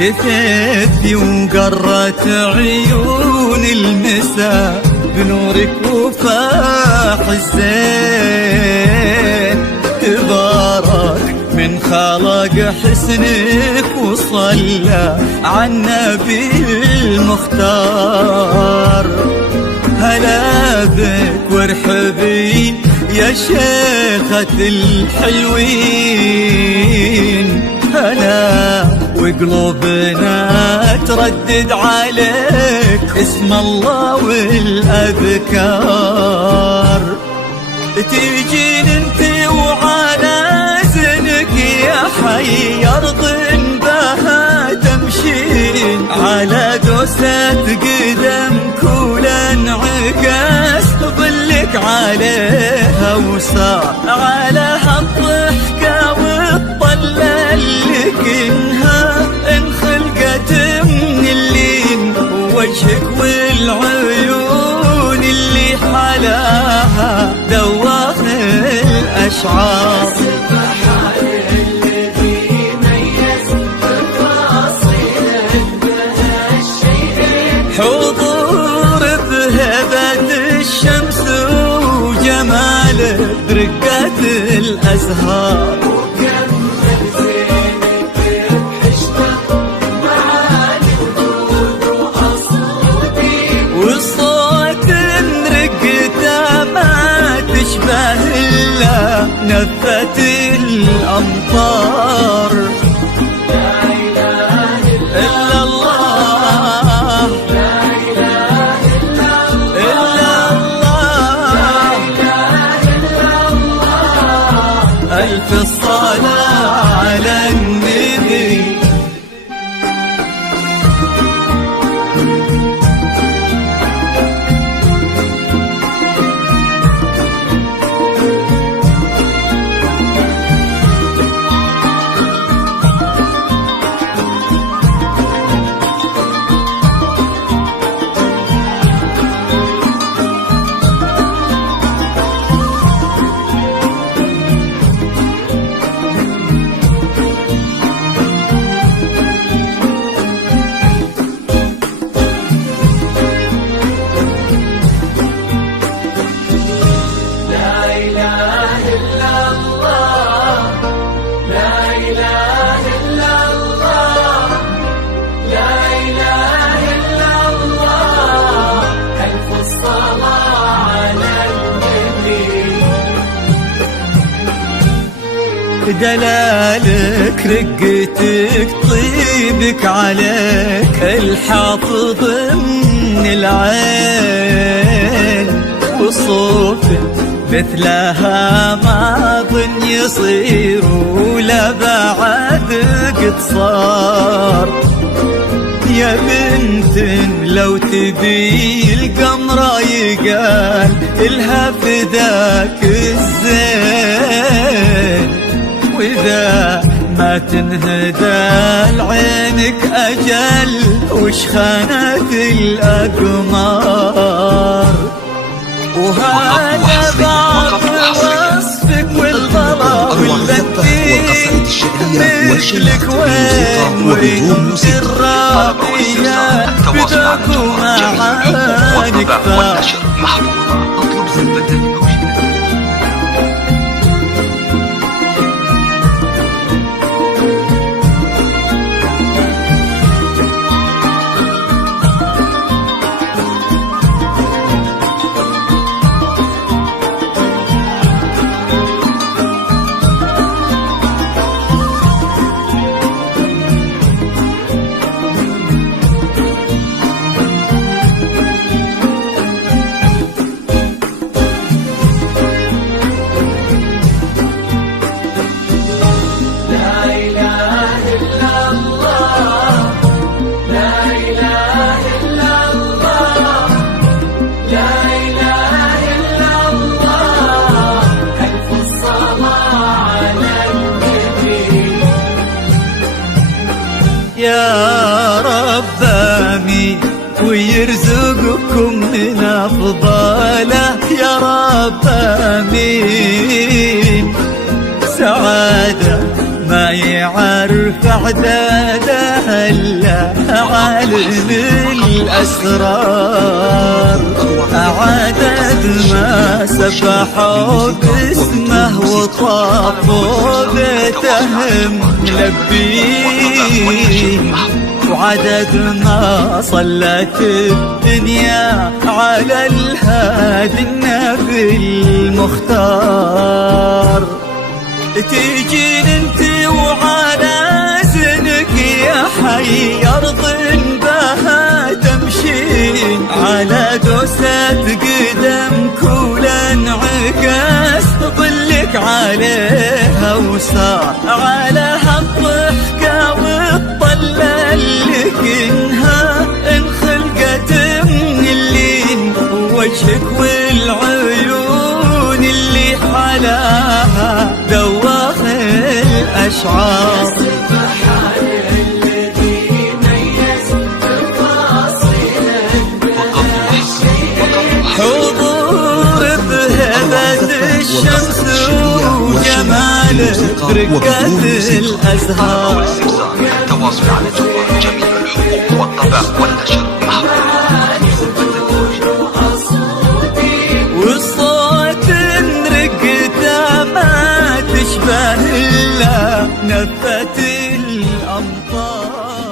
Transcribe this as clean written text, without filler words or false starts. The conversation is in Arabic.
لثيتي وقرت عيون المساء بنورك وفاح الزين. تبارك من خلق حسنك وصلى على النبي المختار. هلا بك وارحبي يا شيخة الحلوين، هلا وقلوبنا تردد عليك اسم الله والأذكار. تيجين انت وعلى زنك يا حي أرض بها تمشين، على دوسة قدمك ولا انعكاس ظلك عليها وصار على هالضحكة والطلة اللي كنها انخلقت من اللين، وجهك والعيون اللي حلاها دواخ الأشعار. حضور بهبة الشمس وجماله برقة الأزهار، والصوت رقته ما تشبه إلا نفة الأمطار. ألف الصلاة على النبي. دلالك رقتك طيبك عليك الحافظ من العين، وصوفك مثلها ما ظن يصير ولا بعد قد صار. يا بنت لو تبي القمرة يقال إلها فداك الزين، وإذا ما تنهدى لعينك أجل وش خانت الأقمار. وهذا بعض وصفك والغلا والبدين مثلك وين وانت الراقية بدك ومعانك فار. اطلب زنبتك يا رب آمين ويرزقكم من أفضاله يا رب آمين. سعادة ما يعرف عدادها إلا عالم الأسرار. عدد ما سبحوا باسمه وطافوا بيتهم ملبين، وعدد ما صلت الدنيا على الهادي النبي المختار. تيجين انت وعلى زنك يا حي أرض بها تمشين، على دوسة قدم كولا انعكس ظلك عليها وصار، على هالضحكة والطلة اللي كنها انخلقت من اللين، وجهك والعيون اللي حلاها دواخ الأشعار. حضور بهبة الشمس وجماله برقة الأزهار. التواصل على جوال جميع الحقوق والطبع والنشر والصوت رقته ما تشبه إلا نفة الأمطار.